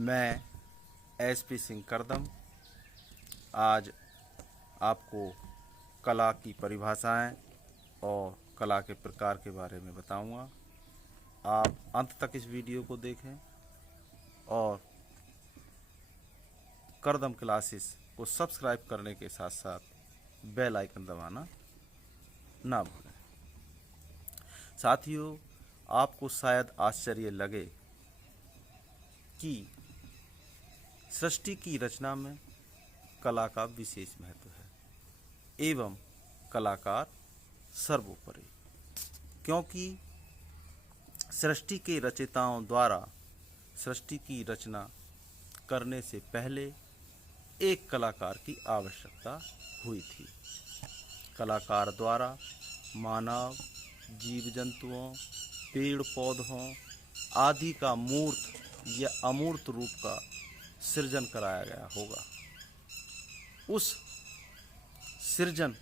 मैं एसपी सिंह करदम आज आपको कला की परिभाषाएं और कला के प्रकार के बारे में बताऊंगा। आप अंत तक इस वीडियो को देखें और करदम क्लासेस को सब्सक्राइब करने के साथ साथ बेल आइकन दबाना ना भूलें। साथियों, आपको शायद आश्चर्य लगे कि सृष्टि की रचना में कला का विशेष महत्व है एवं कलाकार सर्वोपरि, क्योंकि सृष्टि के रचयिताओं द्वारा सृष्टि की रचना करने से पहले एक कलाकार की आवश्यकता हुई थी। कलाकार द्वारा मानव, जीव जंतुओं, पेड़ पौधों आदि का मूर्त या अमूर्त रूप का सृजन कराया गया होगा। उस सृजन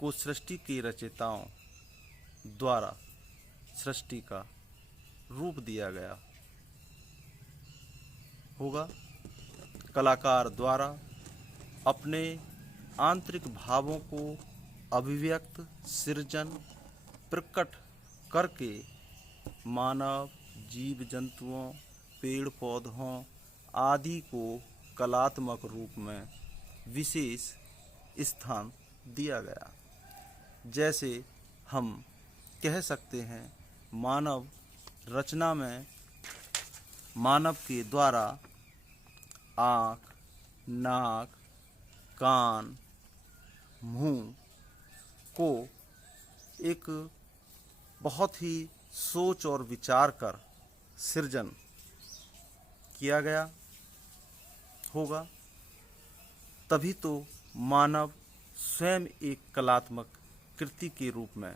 को सृष्टि के रचयिताओं द्वारा सृष्टि का रूप दिया गया होगा। कलाकार द्वारा अपने आंतरिक भावों को अभिव्यक्त, सृजन, प्रकट करके मानव, जीव जंतुओं, पेड़ पौधों आदि को कलात्मक रूप में विशेष स्थान दिया गया। जैसे हम कह सकते हैं, मानव रचना में मानव के द्वारा आँख, नाक, कान, मुंह को एक बहुत ही सोच और विचार कर सृजन किया गया होगा। तभी तो मानव स्वयं एक कलात्मक कृति के रूप में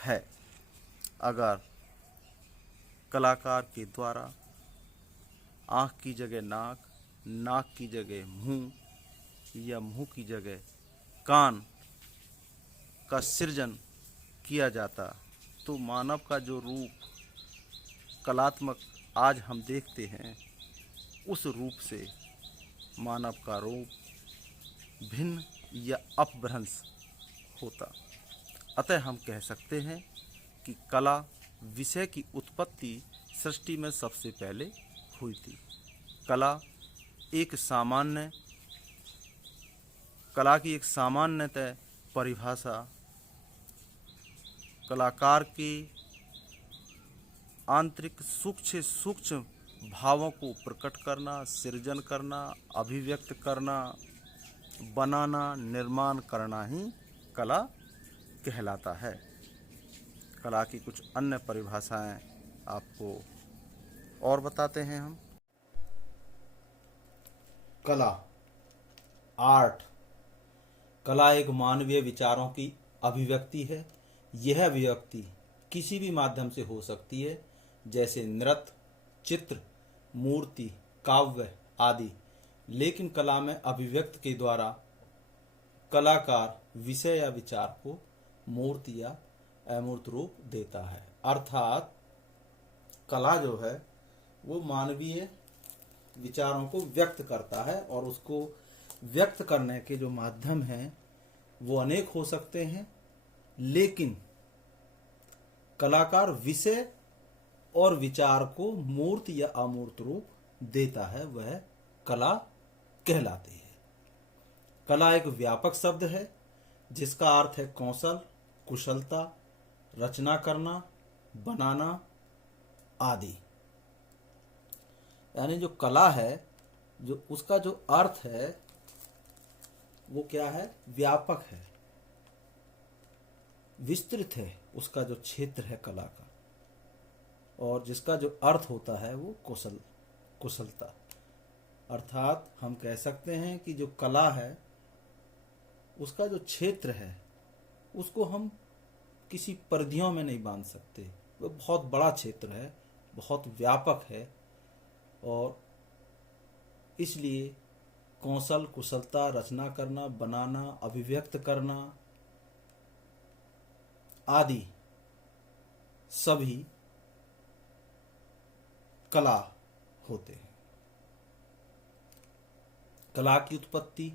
है। अगर कलाकार के द्वारा आँख की जगह नाक, नाक की जगह मुंह या मुंह की जगह कान का सृजन किया जाता तो मानव का जो रूप कलात्मक आज हम देखते हैं, उस रूप से मानव का रूप भिन्न या अपभ्रंश होता। अतः हम कह सकते हैं कि कला विषय की उत्पत्ति सृष्टि में सबसे पहले हुई थी। कला की एक सामान्यतः परिभाषा कलाकार के आंतरिक सूक्ष्म भावों को प्रकट करना, सृजन करना, अभिव्यक्त करना, बनाना, निर्माण करना ही कला कहलाता है। कला की कुछ अन्य परिभाषाएं आपको और बताते हैं हम। कला, आर्ट। कला एक मानवीय विचारों की अभिव्यक्ति है। यह अभिव्यक्ति किसी भी माध्यम से हो सकती है, जैसे नृत्य, चित्र, मूर्ति, काव्य आदि। लेकिन कला में अभिव्यक्ति के द्वारा कलाकार विषय या विचार को मूर्त या अमूर्त रूप देता है। अर्थात कला जो है वो मानवीय विचारों को व्यक्त करता है और उसको व्यक्त करने के जो माध्यम हैं वो अनेक हो सकते हैं, लेकिन कलाकार विषय और विचार को मूर्त या अमूर्त रूप देता है, वह कला कहलाती है। कला एक व्यापक शब्द है जिसका अर्थ है कौशल, कुशलता, रचना करना, बनाना आदि। यानी जो कला है, जो उसका जो अर्थ है वो क्या है? व्यापक है, विस्तृत है। उसका जो क्षेत्र है कला का, और जिसका जो अर्थ होता है वो कुशलता। अर्थात हम कह सकते हैं कि जो कला है उसका जो क्षेत्र है उसको हम किसी परिधियों में नहीं बांध सकते। वो बहुत बड़ा क्षेत्र है, बहुत व्यापक है, और इसलिए कौशल, कुशलता, रचना करना, बनाना, अभिव्यक्त करना आदि सभी कला होते हैं। कला की उत्पत्ति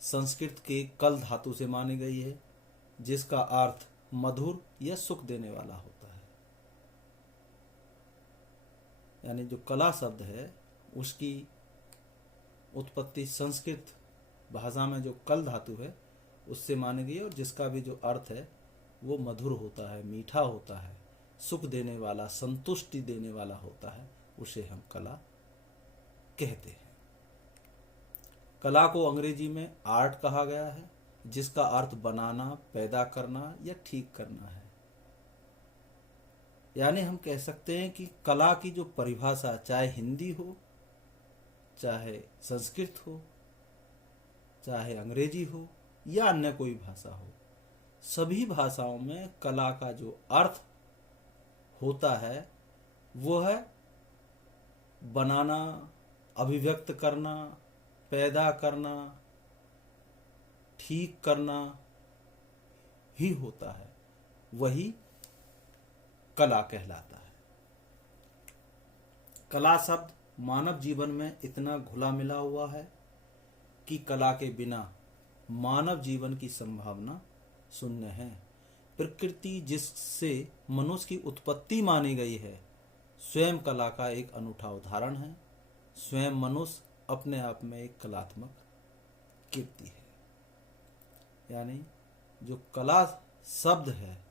संस्कृत के कल धातु से मानी गई है, जिसका अर्थ मधुर या सुख देने वाला होता है। यानी जो कला शब्द है उसकी उत्पत्ति संस्कृत भाषा में जो कल धातु है उससे मानी गई है, और जिसका भी जो अर्थ है वो मधुर होता है, मीठा होता है, सुख देने वाला, संतुष्टि देने वाला होता है, उसे हम कला कहते हैं। कला को अंग्रेजी में आर्ट कहा गया है, जिसका अर्थ बनाना, पैदा करना या ठीक करना है। यानी हम कह सकते हैं कि कला की जो परिभाषा, चाहे हिंदी हो, चाहे संस्कृत हो, चाहे अंग्रेजी हो या अन्य कोई भाषा हो, सभी भाषाओं में कला का जो अर्थ होता है वो है बनाना, अभिव्यक्त करना, पैदा करना, ठीक करना ही होता है। वही कला कहलाता है। कला शब्द मानव जीवन में इतना घुला मिला हुआ है कि कला के बिना मानव जीवन की संभावना शून्य है। प्रकृति जिससे मनुष्य की उत्पत्ति मानी गई है, स्वयं कला का एक अनूठा उदाहरण है। स्वयं मनुष्य अपने आप में एक कलात्मक कृति है। यानी जो कला शब्द है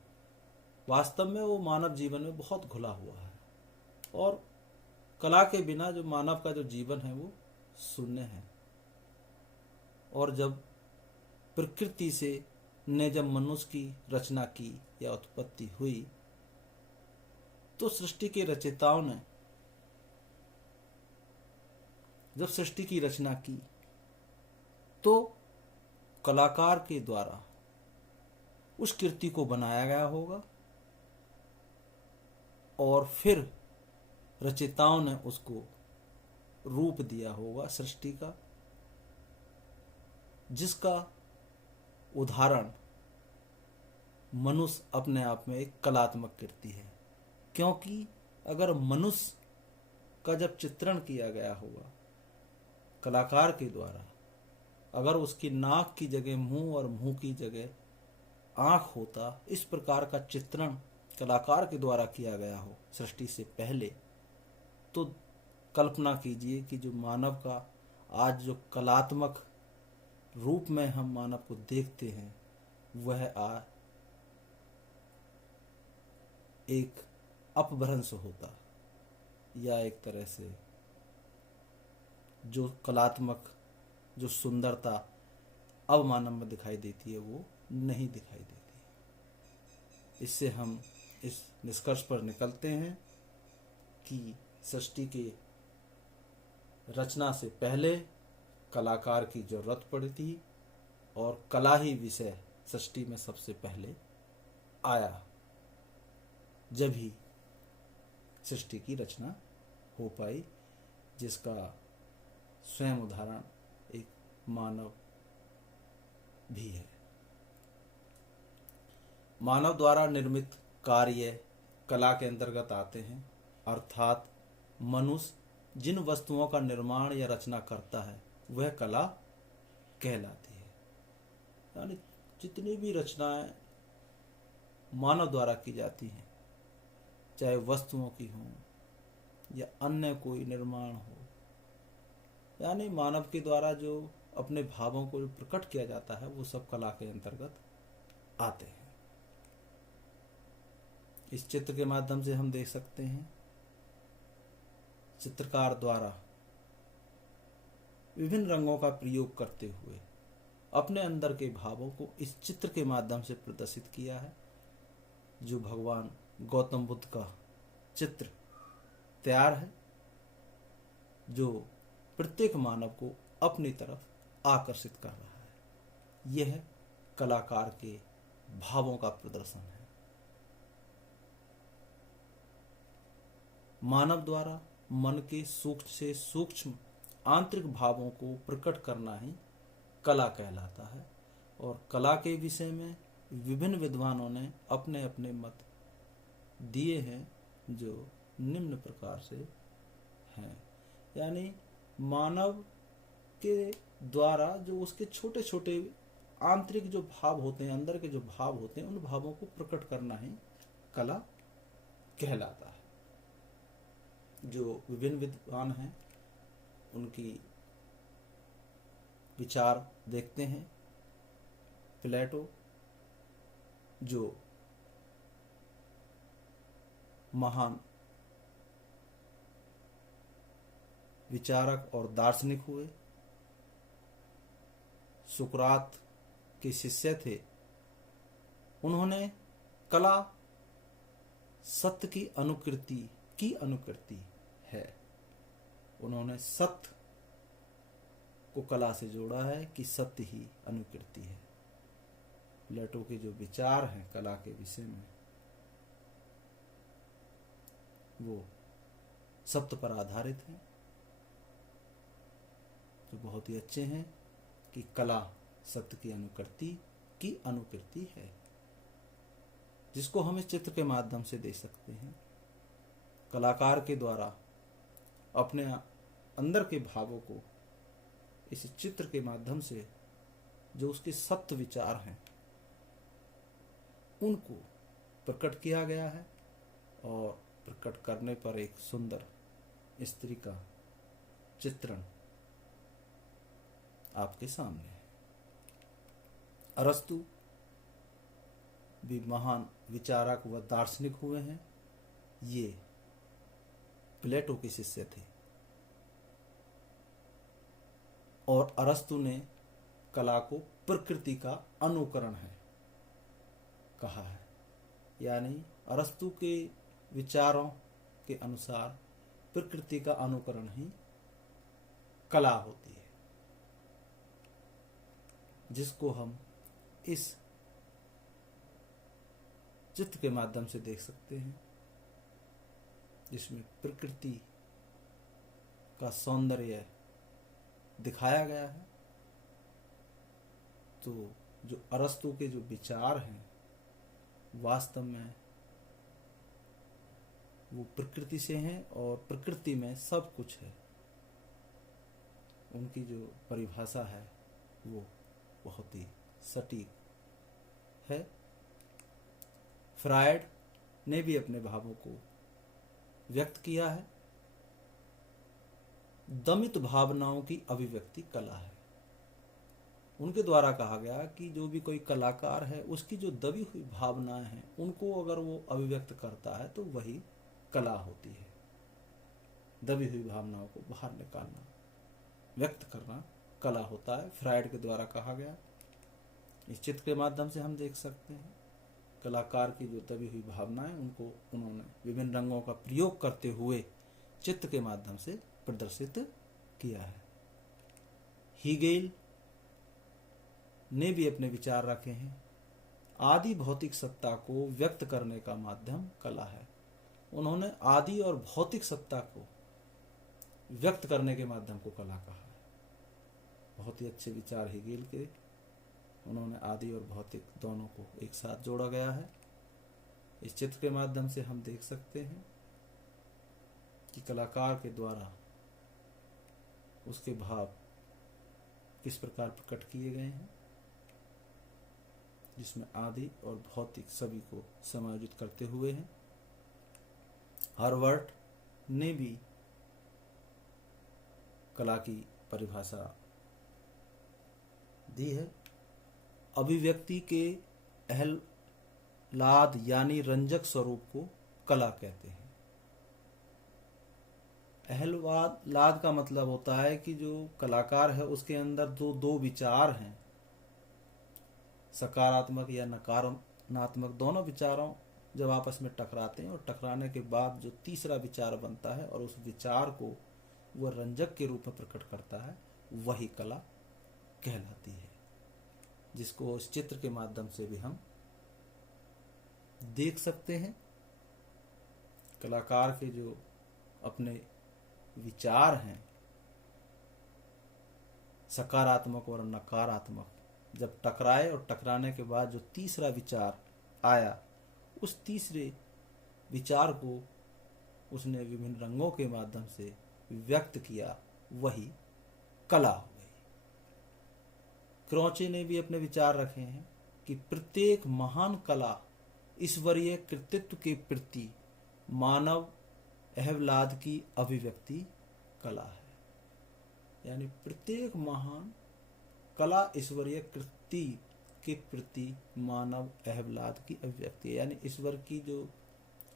वास्तव में वो मानव जीवन में बहुत घुला हुआ है, और कला के बिना जो मानव का जो जीवन है वो शून्य है। और जब प्रकृति से ने जब मनुष्य की रचना की या उत्पत्ति हुई, तो सृष्टि के रचयिताओं ने जब सृष्टि की रचना की तो कलाकार के द्वारा उस कृति को बनाया गया होगा, और फिर रचयिताओं ने उसको रूप दिया होगा सृष्टि का, जिसका उदाहरण मनुष्य अपने आप में एक कलात्मक कृति है। क्योंकि अगर मनुष्य का जब चित्रण किया गया होगा कलाकार के द्वारा, अगर उसकी नाक की जगह मुंह और मुंह की जगह आंख होता, इस प्रकार का चित्रण कलाकार के द्वारा किया गया हो सृष्टि से पहले, तो कल्पना कीजिए कि जो मानव का आज जो कलात्मक रूप में हम मानव को देखते हैं वह एक अपभ्रंश होता, या एक तरह से जो कलात्मक जो सुंदरता अब मानव में दिखाई देती है वो नहीं दिखाई देती। इससे हम इस निष्कर्ष पर निकलते हैं कि सृष्टि के रचना से पहले कलाकार की जरूरत पड़ी थी, और कला ही विषय सृष्टि में सबसे पहले आया, जब ही सृष्टि की रचना हो पाई, जिसका स्वयं उदाहरण एक मानव भी है। मानव द्वारा निर्मित कार्य कला के अंतर्गत आते हैं, अर्थात मनुष्य जिन वस्तुओं का निर्माण या रचना करता है वह कला कहलाती है। यानी जितनी भी रचनाएं मानव द्वारा की जाती हैं, चाहे वस्तुओं की हों या अन्य कोई निर्माण हो, यानी मानव के द्वारा जो अपने भावों को प्रकट किया जाता है वो सब कला के अंतर्गत आते हैं। इस चित्र के माध्यम से हम देख सकते हैं चित्रकार द्वारा विभिन्न रंगों का प्रयोग करते हुए अपने अंदर के भावों को इस चित्र के माध्यम से प्रदर्शित किया है। जो भगवान गौतम बुद्ध का चित्र तैयार है, जो प्रत्येक मानव को अपनी तरफ आकर्षित कर रहा है। यह कलाकार के भावों का प्रदर्शन है। मानव द्वारा मन के सूक्ष्म से सूक्ष्म आंतरिक भावों को प्रकट करना ही कला कहलाता है। और कला के विषय में विभिन्न विद्वानों ने अपने अपने मत दिए हैं, जो निम्न प्रकार से हैं। यानी मानव के द्वारा जो उसके छोटे छोटे आंतरिक जो भाव होते हैं, अंदर के जो भाव होते हैं, उन भावों को प्रकट करना ही कला कहलाता है। जो विभिन्न विद्वान हैं उनकी विचार देखते हैं। प्लेटो जो महान विचारक और दार्शनिक हुए, सुकरात के शिष्य थे, उन्होंने कला सत्य की अनुकृति है। उन्होंने सत्य को कला से जोड़ा है कि सत्य ही अनुकृति है। प्लेटो के जो विचार हैं कला के विषय में, वो सत्य पर आधारित हैं, जो बहुत ही अच्छे हैं कि कला सत्य की अनुकृति है, जिसको हम इस चित्र के माध्यम से देख सकते हैं। कलाकार के द्वारा अपने अंदर के भावों को इस चित्र के माध्यम से, जो उसके सत्य विचार हैं, उनको प्रकट किया गया है। और प्रकट करने पर एक सुंदर स्त्री का चित्रण आपके सामने है। अरस्तु भी महान विचारक व दार्शनिक हुए हैं। ये प्लेटो के शिष्य थे और अरस्तु ने कला को प्रकृति का अनुकरण है कहा है। यानी अरस्तु के विचारों के अनुसार प्रकृति का अनुकरण ही कला होती है, जिसको हम इस चित्र के माध्यम से देख सकते हैं, जिसमें प्रकृति का सौंदर्य दिखाया गया है। तो जो अरस्तु के जो विचार हैं, वास्तव में वो प्रकृति से हैं और प्रकृति में सब कुछ है। उनकी जो परिभाषा है वो बहुत ही सटीक है। फ्रायड ने भी अपने भावों को व्यक्त किया है। दमित भावनाओं की अभिव्यक्ति कला है। उनके द्वारा कहा गया कि जो भी कोई कलाकार है, उसकी जो दबी हुई भावनाएं हैं, उनको अगर वो अभिव्यक्त करता है तो वही कला होती है। दबी हुई भावनाओं को बाहर निकालना, व्यक्त करना कला होता है, फ्रायड के द्वारा कहा गया। इस चित्र के माध्यम से हम देख सकते हैं कलाकार की जो दबी हुई भावनाएं, उनको उन्होंने विभिन्न रंगों का प्रयोग करते हुए चित्र के माध्यम से प्रदर्शित किया है। हीगेल ने भी अपने विचार रखे हैं। आदि भौतिक सत्ता को व्यक्त करने का माध्यम कला है। उन्होंने आदि और भौतिक सत्ता को व्यक्त करने के माध्यम को कला कहा है। बहुत ही अच्छे विचार हीगेल के। उन्होंने आदि और भौतिक दोनों को एक साथ जोड़ा गया है। इस चित्र के माध्यम से हम देख सकते हैं कि कलाकार के द्वारा उसके भाव किस प्रकार प्रकट किए गए हैं, जिसमें आदि और भौतिक सभी को समायोजित करते हुए हैं। हर्वर्ट ने भी कला की परिभाषा दी है। अभिव्यक्ति के आह्लाद यानी रंजक स्वरूप को कला कहते हैं। आह्लाद का मतलब होता है कि जो कलाकार है उसके अंदर दो विचार हैं, सकारात्मक या नकारात्मक दोनों विचारों जब आपस में टकराते हैं और टकराने के बाद जो तीसरा विचार बनता है और उस विचार को वह रंजक के रूप में प्रकट करता है, वही कला कहलाती है, जिसको इस चित्र के माध्यम से भी हम देख सकते हैं। कलाकार के जो अपने विचार हैं, सकारात्मक और नकारात्मक, जब टकराए और टकराने के बाद जो तीसरा विचार आया, उस तीसरे विचार को उसने विभिन्न रंगों के माध्यम से, व्यक्त किया वही कला हो गई। क्रोचे ने भी अपने विचार रखे हैं कि प्रत्येक महान कला ईश्वरीय कृतित्व के प्रति मानव अहवलाद की अभिव्यक्ति कला है। यानी प्रत्येक महान कला ईश्वरीय कृति के प्रति मानव अहवलाद की अभिव्यक्ति है। यानी ईश्वर की जो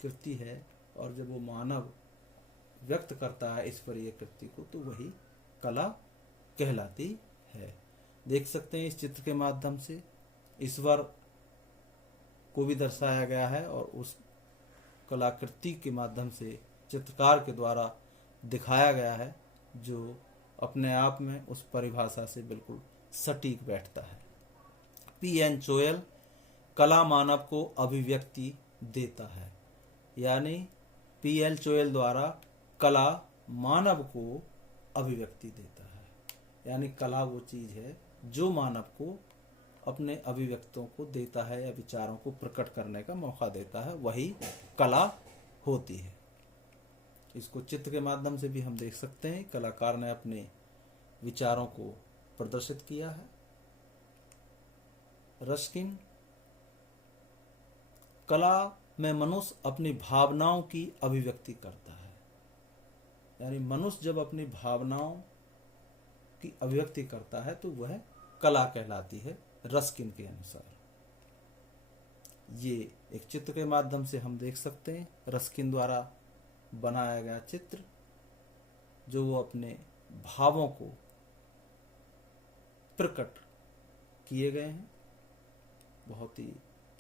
कृति है और जब वो मानव व्यक्त करता है ईश्वरीय कृति को, तो वही कला कहलाती है। देख सकते हैं इस चित्र के माध्यम से ईश्वर को भी दर्शाया गया है और उस कलाकृति के माध्यम से चित्रकार के द्वारा दिखाया गया है, जो अपने आप में उस परिभाषा से बिल्कुल सटीक बैठता है। P.N. चोयल कला मानव को अभिव्यक्ति देता है। यानी P.L. चोयल द्वारा कला मानव को अभिव्यक्ति देता है। यानी कला वो चीज है जो मानव को अपने अभिव्यक्तियों को देता है या विचारों को प्रकट करने का मौका देता है, वही कला होती है। इसको चित्र के माध्यम से भी हम देख सकते हैं। कलाकार ने अपने विचारों को प्रदर्शित किया है। रस्किन कला में मनुष्य अपनी भावनाओं की अभिव्यक्ति करता है। यानी मनुष्य जब अपनी भावनाओं की अभिव्यक्ति करता है तो वह कला कहलाती है रस्किन के अनुसार। ये एक चित्र के माध्यम से हम देख सकते हैं, रस्किन द्वारा बनाया गया चित्र, जो वो अपने भावों को प्रकट किए गए हैं। बहुत ही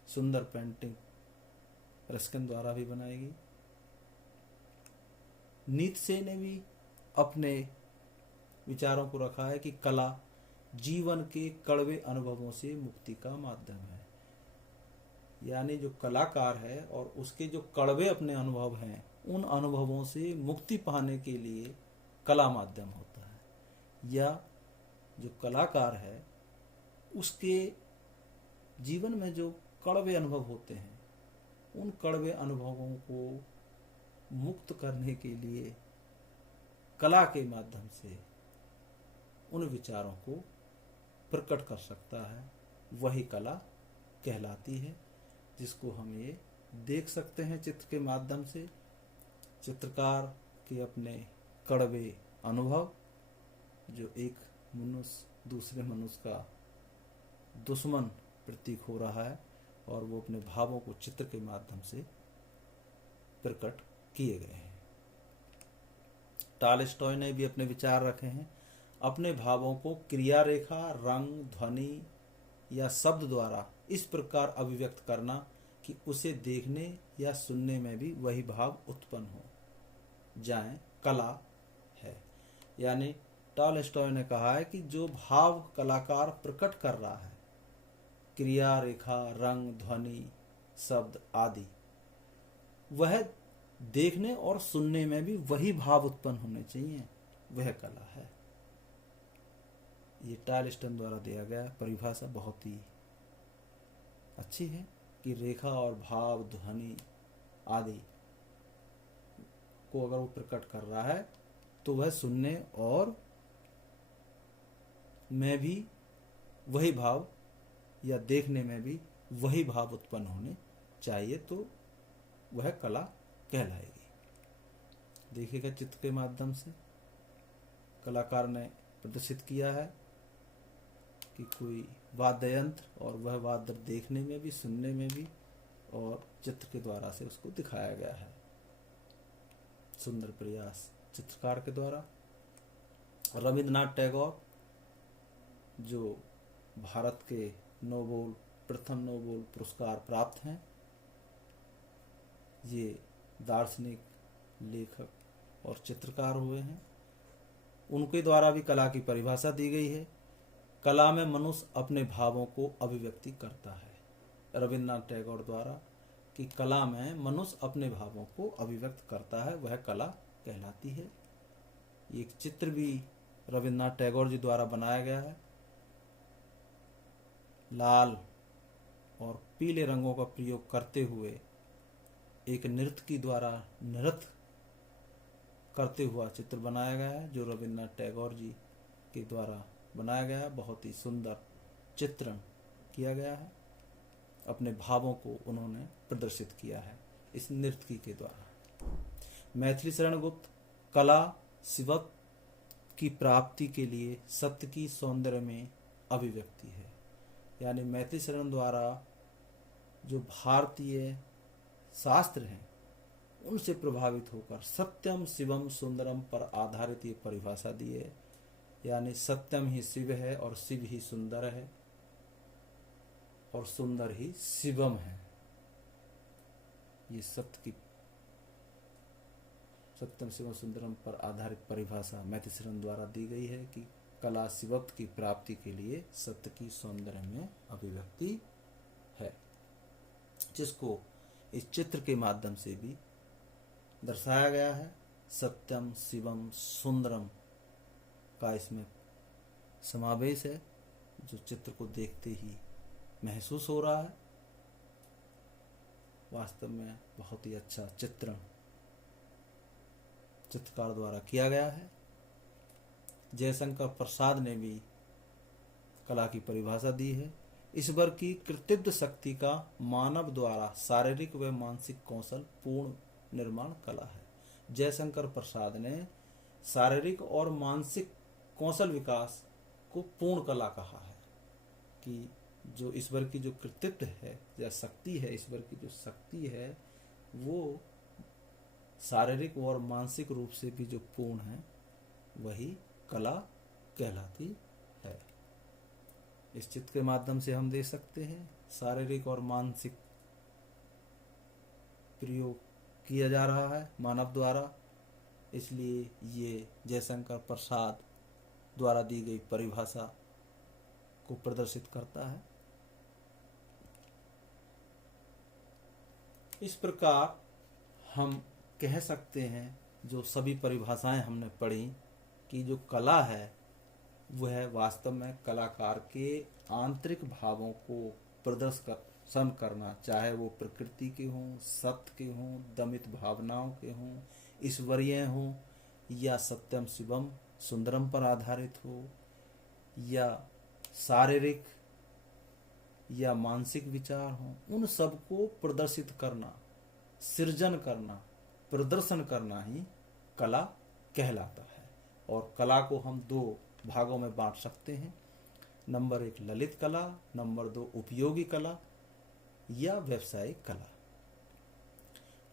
सुंदर पेंटिंग रस्किन द्वारा भी बनाई गई। नीत्शे ने भी अपने विचारों को रखा है कि कला जीवन के कड़वे अनुभवों से मुक्ति का माध्यम है। यानी जो कलाकार है और उसके जो कड़वे अपने अनुभव हैं, उन अनुभवों से मुक्ति पाने के लिए कला माध्यम होता है। या जो कलाकार है उसके जीवन में जो कड़वे अनुभव होते हैं, उन कड़वे अनुभवों को मुक्त करने के लिए कला के माध्यम से उन विचारों को प्रकट कर सकता है, वही कला कहलाती है। जिसको हम ये देख सकते हैं चित्र के माध्यम से। चित्रकार के अपने कड़वे अनुभव, जो एक मनुष्य दूसरे मनुष्य का दुश्मन प्रतीक हो रहा है, और वो अपने भावों को चित्र के माध्यम से प्रकट किए गए हैं। टॉलस्टॉय ने भी अपने विचार रखे हैं। अपने भावों को क्रिया रेखा, रंग, ध्वनि या शब्द द्वारा इस प्रकार अभिव्यक्त करना कि उसे देखने या सुनने में भी वही भाव उत्पन्न हो जाए, कला है। यानी टॉलस्टॉय ने कहा है कि जो भाव कलाकार प्रकट कर रहा है, क्रिया रेखा, रंग, ध्वनि, शब्द आदि, वह देखने और सुनने में भी वही भाव उत्पन्न होने चाहिए, वह कला है। ये टॉलस्टॉय द्वारा दिया गया परिभाषा बहुत ही अच्छी है कि रेखा और भाव, ध्वनि आदि को अगर वो प्रकट कर रहा है तो वह सुनने और में भी वही भाव या देखने में भी वही भाव उत्पन्न होने चाहिए, तो वह कला कहलाएगी। देखिएगा चित्र के माध्यम से कलाकार ने प्रदर्शित किया है कि कोई वाद्य यंत्र, और वह वाद्य देखने में भी, सुनने में भी, और चित्र के द्वारा से उसको दिखाया गया है। सुंदर प्रयास चित्रकार के द्वारा। रविंद्रनाथ टैगोर, जो भारत के प्रथम नोबेल पुरस्कार प्राप्त हैं, ये दार्शनिक, लेखक और चित्रकार हुए हैं। उनके द्वारा भी कला की परिभाषा दी गई है। कला में मनुष्य अपने भावों को अभिव्यक्ति करता है। रविंद्रनाथ टैगोर द्वारा कि कला में मनुष्य अपने भावों को अभिव्यक्त करता है, वह कला कहलाती है। एक चित्र भी रविंद्रनाथ टैगोर जी द्वारा बनाया गया है। लाल और पीले रंगों का प्रयोग करते हुए एक नर्तकी द्वारा नृत्य करते हुआ चित्र बनाया गया है, जो रविन्द्रनाथ टैगोर जी के द्वारा बनाया गया है। बहुत ही सुंदर चित्रण किया गया है, अपने भावों को उन्होंने प्रदर्शित किया है इस नृत्य के द्वारा। मैथिली शरण गुप्त कला शिवत्व की प्राप्ति के लिए सत्य की सौंदर्य में अभिव्यक्ति है। यानी मैथिली शरण द्वारा जो भारतीय शास्त्र हैं उनसे प्रभावित होकर सत्यम शिवम सुंदरम पर आधारित ये परिभाषा दी है। यानी सत्यम ही शिव है और शिव ही सुंदर है और सुंदर ही शिवम है। ये सत्यम शिवम सुंदरम पर आधारित परिभाषा मैथिली शरण द्वारा दी गई है कि कला शिवत्व की प्राप्ति के लिए सत्य की सौंदर्य में अभिव्यक्ति है, जिसको इस चित्र के माध्यम से भी दर्शाया गया है। सत्यम शिवम सुंदरम का इसमें समावेश है, जो चित्र को देखते ही महसूस हो रहा है। वास्तव में बहुत ही अच्छा चित्रण चित्रकार द्वारा किया गया है। जयशंकर प्रसाद ने भी कला की परिभाषा दी है। ईश्वर की कृत्रिम शक्ति का मानव द्वारा शारीरिक व मानसिक कौशल पूर्ण निर्माण कला है। जयशंकर प्रसाद ने शारीरिक और मानसिक कौशल विकास को पूर्ण कला कहा है, कि जो ईश्वर की जो कृतित्व है या शक्ति है, ईश्वर की जो शक्ति है वो शारीरिक और मानसिक रूप से भी जो पूर्ण है वही कला कहलाती है। इस चित्र के माध्यम से हम देख सकते हैं शारीरिक और मानसिक प्रयोग किया जा रहा है मानव द्वारा, इसलिए ये जयशंकर प्रसाद द्वारा दी गई परिभाषा को प्रदर्शित करता है। इस प्रकार हम कह सकते हैं, जो सभी परिभाषाएं हमने पढ़ी, कि जो कला है वह वास्तव में कलाकार के आंतरिक भावों को प्रदर्शन करना, चाहे वो प्रकृति के हों, सत्य के हों, दमित भावनाओं के हों, ईश्वरीय हों, या सत्यम शिवम सुंदरम पर आधारित हो, या शारीरिक या मानसिक विचार हों, उन सबको प्रदर्शित करना, सृजन करना, प्रदर्शन करना ही कला कहलाता है। और कला को हम दो भागों में बांट सकते हैं। नंबर 1 ललित कला, नंबर 2 उपयोगी कला या व्यवसायिक कला।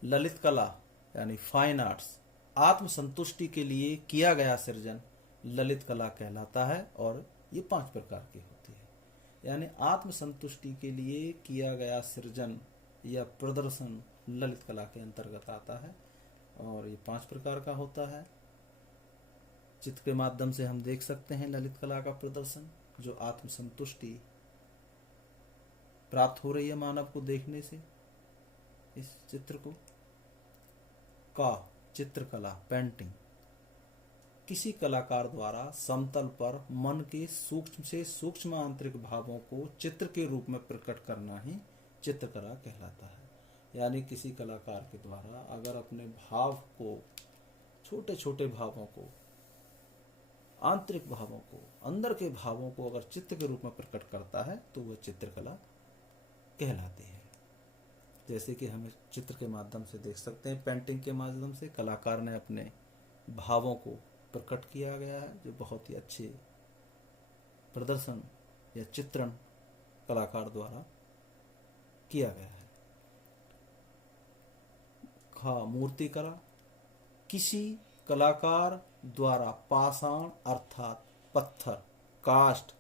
ललित कला यानी फाइन आर्ट्स आत्मसंतुष्टि के लिए किया गया सृजन ललित कला कहलाता है, और ये 5 प्रकार की होती है। यानी आत्मसंतुष्टि के लिए किया गया सृजन या प्रदर्शन ललित कला के अंतर्गत आता है, और ये 5 प्रकार का होता है। चित्र के माध्यम से हम देख सकते हैं ललित कला का प्रदर्शन, जो आत्मसंतुष्टि प्राप्त हो रही है मानव को देखने से। इस चित्र को का चित्रकला पेंटिंग किसी कलाकार द्वारा समतल पर मन के सूक्ष्म से सूक्ष्म आंतरिक भावों को चित्र के रूप में प्रकट करना ही चित्रकला कहलाता है। यानी किसी कलाकार के द्वारा अगर अपने भाव को, छोटे छोटे भावों को, आंतरिक भावों को, अंदर के भावों को अगर चित्र के रूप में प्रकट करता है तो वह चित्रकला कहलाती है। जैसे कि हम चित्र के माध्यम से देख सकते हैं, पेंटिंग के माध्यम से कलाकार ने अपने भावों को प्रकट किया गया है, जो बहुत ही अच्छे प्रदर्शन या चित्रण कलाकार द्वारा किया गया है। मूर्ति कला किसी कलाकार द्वारा पाषाण अर्थात पत्थर, काष्ठ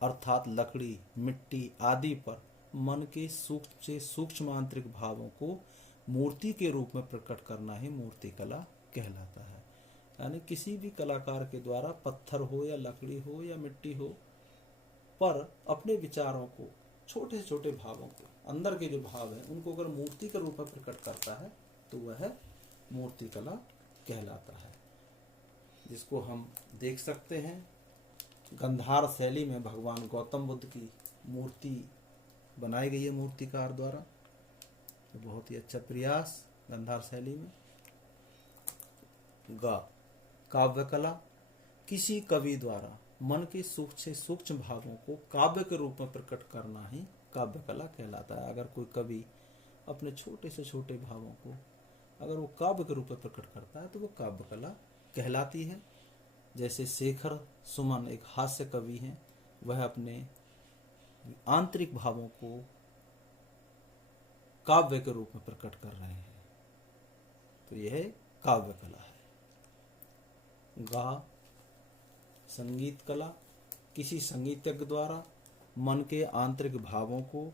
अर्थात लकड़ी, मिट्टी आदि पर मन के सूक्ष्म से सूक्ष्म आंतरिक भावों को मूर्ति के रूप में प्रकट करना ही मूर्ति कला कहलाता है। यानी किसी भी कलाकार के द्वारा पत्थर हो या लकड़ी हो या मिट्टी हो पर अपने विचारों को, छोटे छोटे भावों को, अंदर के जो भाव हैं उनको अगर मूर्ति के रूप में प्रकट करता है तो वह मूर्ति कला कहलाता है। जिसको हम देख सकते हैं गंधार शैली में भगवान गौतम बुद्ध की मूर्ति बनाई गई है मूर्तिकार द्वारा। तो बहुत ही अच्छा प्रयास गंधार शैली में। ग काव्य कला, किसी कवि द्वारा मन के सूक्ष्म से सूक्ष्म भावों को काव्य के रूप में प्रकट करना ही काव्य कला कहलाता है। अगर कोई कवि अपने छोटे से छोटे भावों को अगर वो काव्य के रूप में प्रकट करता है तो वो काव्य कला कहलाती है। जैसे शेखर सुमन एक हास्य कवि हैं, वह अपने आंतरिक भावों को काव्य के रूप में प्रकट कर रहे हैं, तो यह काव्य कला है। गा संगीत कला, किसी संगीतज्ञ द्वारा मन के आंतरिक भावों को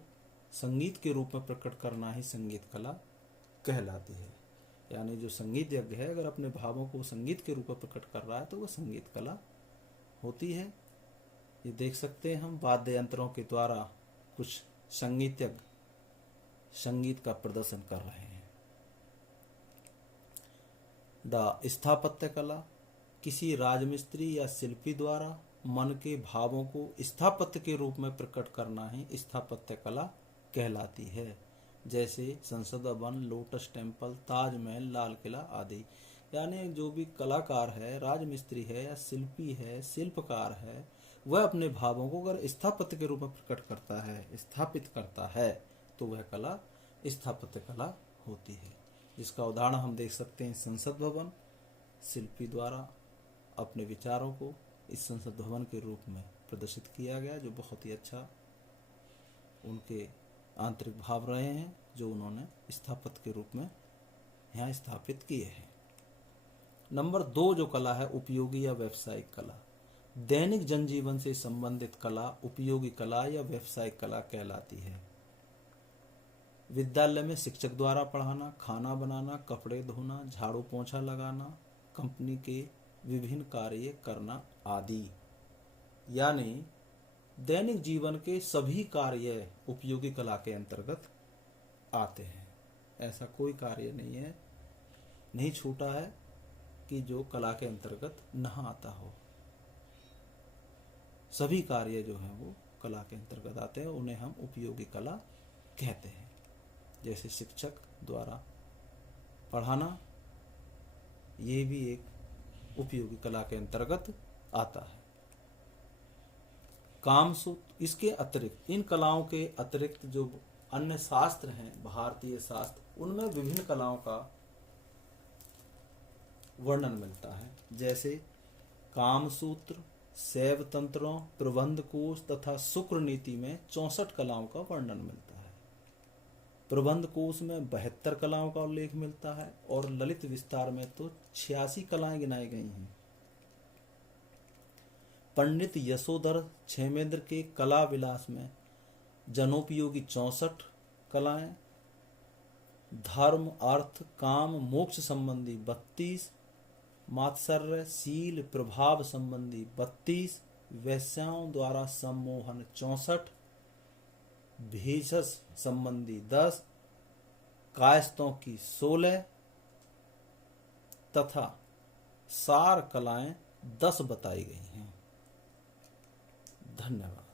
संगीत के रूप में प्रकट करना ही संगीत कला कहलाती है। यानी जो संगीत यज्ञ है अगर अपने भावों को संगीत के रूप में प्रकट कर रहा है तो वह संगीत कला होती है। ये देख सकते हैं हम वाद्य यंत्रों के द्वारा कुछ संगीतज्ञ संगीत का प्रदर्शन कर रहे हैं। द स्थापत्य कला, किसी राजमिस्त्री या शिल्पी द्वारा मन के भावों को स्थापत्य के रूप में प्रकट करना ही स्थापत्य कला कहलाती है। जैसे संसद भवन, लोटस टेम्पल, ताजमहल, लाल किला आदि। यानी जो भी कलाकार है, राजमिस्त्री है या शिल्पी है, शिल्पकार है, वह अपने भावों को अगर स्थापत्य के रूप में प्रकट करता है, स्थापित करता है, तो वह कला स्थापत्य कला होती है। जिसका उदाहरण हम देख सकते हैं संसद भवन, शिल्पी द्वारा अपने विचारों को इस संसद भवन के रूप में प्रदर्शित किया गया, जो बहुत ही अच्छा उनके आंतरिक भाव रहे हैं, जो उन्होंने स्थापत्य के रूप में यहाँ स्थापित किए हैं। नंबर 2 जो कला है उपयोगी या व्यावसायिक कला। दैनिक जनजीवन से संबंधित कला उपयोगी कला या व्यावसायिक कला कहलाती है। विद्यालय में शिक्षक द्वारा पढ़ाना, खाना बनाना, कपड़े धोना, झाड़ू पोंछा लगाना, कंपनी के विभिन्न कार्य करना आदि। यानी दैनिक जीवन के सभी कार्य उपयोगी कला के अंतर्गत आते हैं। ऐसा कोई कार्य नहीं छूटा है कि जो कला के अंतर्गत न आता हो। सभी कार्य जो हैं वो कला के अंतर्गत आते हैं, उन्हें हम उपयोगी कला कहते हैं। जैसे शिक्षक द्वारा पढ़ाना, ये भी एक उपयोगी कला के अंतर्गत आता है। कामसूत्र, इसके अतिरिक्त इन कलाओं के अतिरिक्त जो अन्य शास्त्र हैं, भारतीय शास्त्र, उनमें विभिन्न कलाओं का वर्णन मिलता है। जैसे कामसूत्र, शैव तंत्रों, प्रबंध कोश तथा शुक्र नीति में 64 कलाओं का वर्णन मिलता है। प्रबंध कोश में 72 कलाओं का उल्लेख मिलता है और ललित विस्तार में तो 86 कलाएं गिनाई गई हैं। पंडित यशोधर क्षेमेंद्र के कला विलास में जनोपयोगी 64 कलाएं, धर्म, अर्थ, काम, मोक्ष संबंधी 32, मात्सर्य, शील, प्रभाव संबंधी 32, वैश्याओं द्वारा सम्मोहन 64, भेषज संबंधी 10, कायस्थों की 16 तथा सार कलाएं 10 बताई गई हैं। धन्यवाद।